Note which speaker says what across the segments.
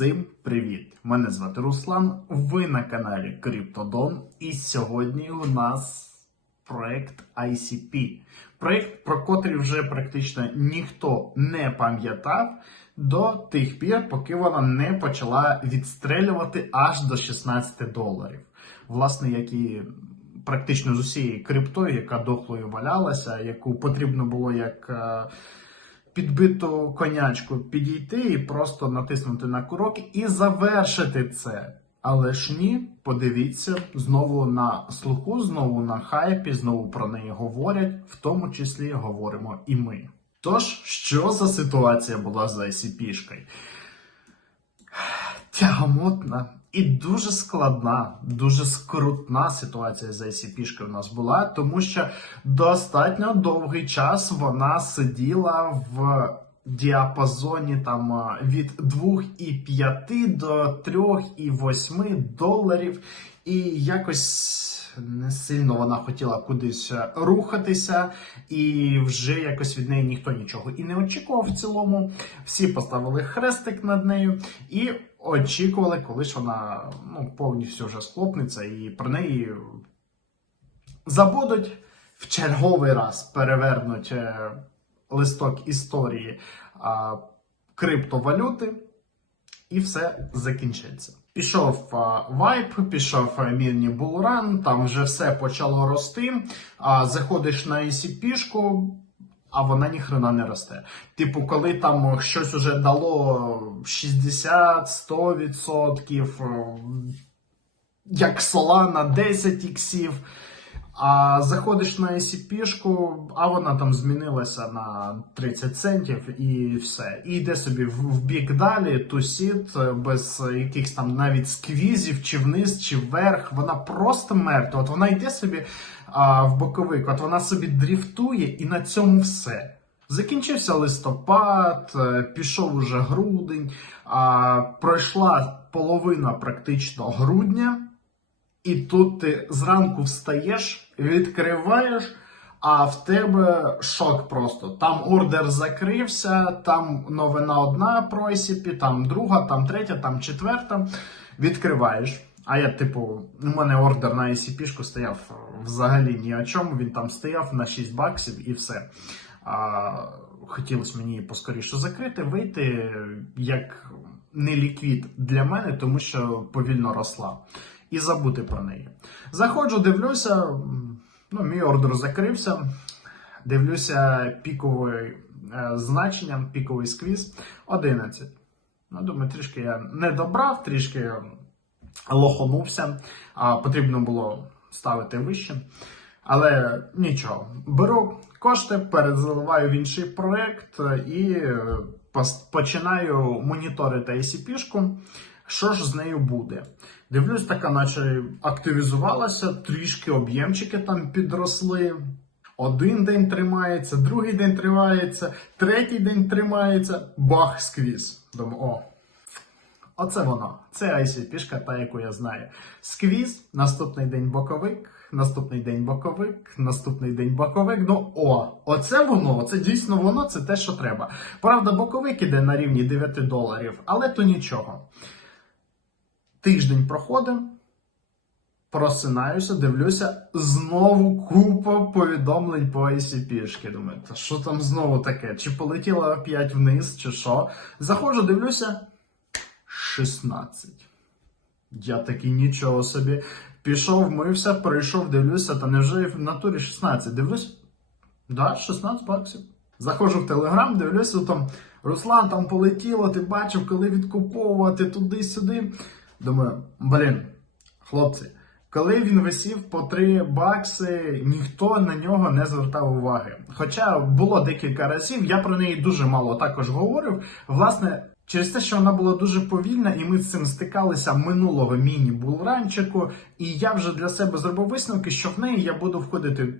Speaker 1: Всім привіт! Мене звати Руслан. Ви на каналі Криптодон. І сьогодні у нас проект ICP. Проект, про котрий вже практично ніхто не пам'ятав до тих пір, поки вона не почала відстрелювати аж до 16 доларів. Власне, як і практично з усією криптою, яка дохлою валялася, яку потрібно було як. Підбиту конячку підійти і просто натиснути на курок і завершити це. Але ж ні, подивіться, знову на слуху, знову на хайпі, знову про неї говорять, в тому числі говоримо і ми. Тож, що за ситуація була з ICP-шкою? Тягомотна і дуже складна, дуже скрутна ситуація з ICP-шкою у нас була, тому що достатньо довгий час вона сиділа в діапазоні там від 2,5 до 3,8 доларів, і якось. Не сильно вона хотіла кудись е, рухатися, і вже якось від неї ніхто нічого і не очікував в цілому. Всі поставили хрестик над нею і очікували, коли ж вона ну, повністю вже схлопнеться, і про неї забудуть в черговий раз перевернуть е, листок історії а, криптовалюти, і все закінчиться. Пішов вайп, пішов а, міні булран, там вже все почало рости. А заходиш на ECP-шку, а вона ніхрена не росте. Типу, коли там щось уже дало 60-100%, е, як Solana 10 іксів. А заходиш на SCP-шку, а вона там змінилася на 30 центів і все. І йде собі в, бік далі, тусіт, е, без якихось там навіть сквізів, чи вниз, чи вверх. Вона просто мертва. От вона йде собі а, в боковик, от вона собі дріфтує, і на цьому все. Закінчився листопад, е, пішов уже грудень, а, пройшла половина практично грудня. І тут ти зранку встаєш, відкриваєш, а в тебе шок просто. Там ордер закрився, там новина одна про ICP, там друга, там третя, там четверта. Відкриваєш. А я, типу, у мене ордер на ICP-шку стояв взагалі ні о чому. Він там стояв на 6 баксів і все. А, хотілося мені поскоріше закрити, вийти як не ліквід для мене, тому що повільно росла і забути про неї. Заходжу, дивлюся, ну, мій ордер закрився. Дивлюся пікове е, значення, піковий сквіз 11. Ну, думаю, трішки я не добрав, трішки лоханувся, а потрібно було ставити вище. Але нічого, беру кошти, перезаливаю в інший проект і е, починаю моніторити ICP-шку. Що ж з нею буде? Дивлюсь, така, наче активізувалася, трішки об'ємчики там підросли. Один день тримається, другий день тримається, третій день тримається, бах, сквіз. Думаю, о, Оце воно. Це ICP-шка, та, яку я знаю. Сквіз, наступний день боковик, наступний день боковик, наступний день боковик. Ну о, оце воно, це дійсно воно, це те, що треба. Правда, боковик іде на рівні 9 доларів, але то нічого. Тиждень проходить, просинаюся, дивлюся, знову купа повідомлень по ICP-шки. Думаю, та що там знову таке? Чи полетіла опять вниз, чи що? Заходжу, дивлюся. 16. Я такий нічого собі. Пішов, мився, прийшов, дивлюся, та невже в натурі 16. Дивлюсь, да, 16 баксів. Заходжу в Телеграм, дивлюся, там Руслан там полетіло, ти бачив, коли відкуповувати туди-сюди. Думаю, блін, хлопці, коли він висів по 3 бакси, ніхто на нього не звертав уваги. Хоча було декілька разів, я про неї дуже мало також говорив. Власне, через те, що вона була дуже повільна, і ми з цим стикалися минулого міні-булранчику, і я вже для себе зробив висновки, що в неї я буду входити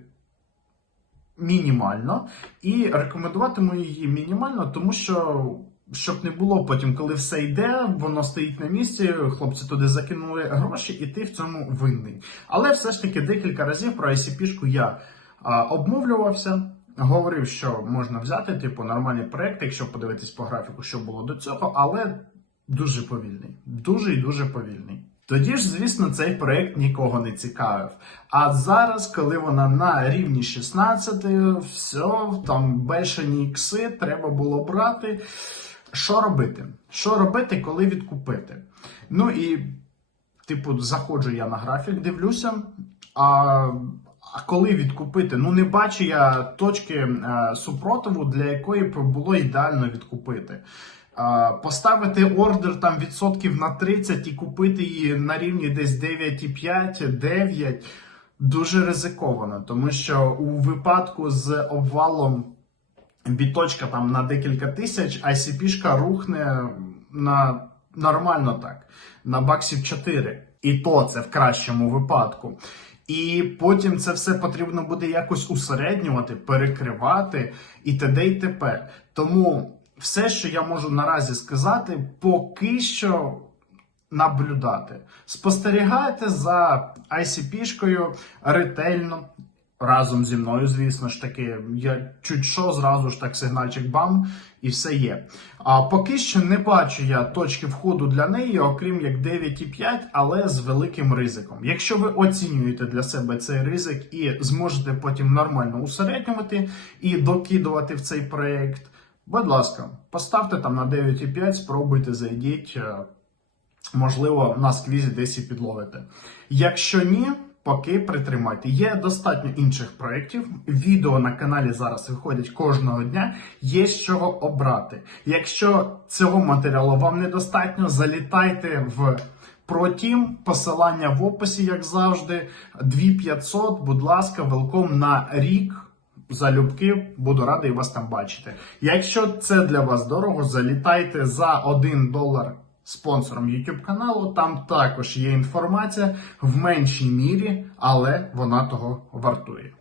Speaker 1: мінімально і рекомендуватиму її мінімально, тому що. Щоб не було потім, коли все йде, воно стоїть на місці, хлопці туди закинули гроші, і ти в цьому винний. Але все ж таки декілька разів про ICP-шку я а, обмовлювався, говорив, що можна взяти, типу, нормальний проект, якщо подивитись по графіку, що було до цього, але дуже повільний. Дуже і дуже повільний. Тоді ж, звісно, цей проект нікого не цікавив. А зараз, коли вона на рівні 16, все, там бешені ікси, треба було брати. Що робити? Що робити, коли відкупити? Ну і, типу, заходжу я на графік, дивлюся. А, а коли відкупити? Ну, не бачу я точки е, супротиву, для якої б було ідеально відкупити. Е, поставити ордер там відсотків на 30 і купити її на рівні десь 9,5, 9 дуже ризиковано, тому що у випадку з обвалом біточка там на декілька тисяч, ICP-шка рухне на нормально так, на баксів 4. І то це в кращому випадку. І потім це все потрібно буде якось усереднювати, перекривати і т.д. і т.п. Тому все, що я можу наразі сказати, поки що наблюдати. Спостерігайте за ICP-шкою ретельно. Разом зі мною, звісно ж таки, я чуть що зразу ж так сигнальчик бам, і все є. А поки що не бачу я точки входу для неї, окрім як 9,5, але з великим ризиком. Якщо ви оцінюєте для себе цей ризик і зможете потім нормально усереднювати і докидувати в цей проект, будь ласка, поставте там на 9,5, спробуйте зайдіть. е, можливо, на сквізі десь і підловите. Якщо ні, поки притримайте. Є достатньо інших проєктів. Відео на каналі зараз виходять кожного дня. Є з чого обрати. Якщо цього матеріалу вам недостатньо, залітайте в ProTeam, посилання в описі, як завжди. 2500, будь ласка, велком на рік. Залюбки, буду радий вас там бачити. Якщо це для вас дорого, залітайте за 1 долар спонсором YouTube каналу. Там також є інформація в меншій мірі, але вона того вартує.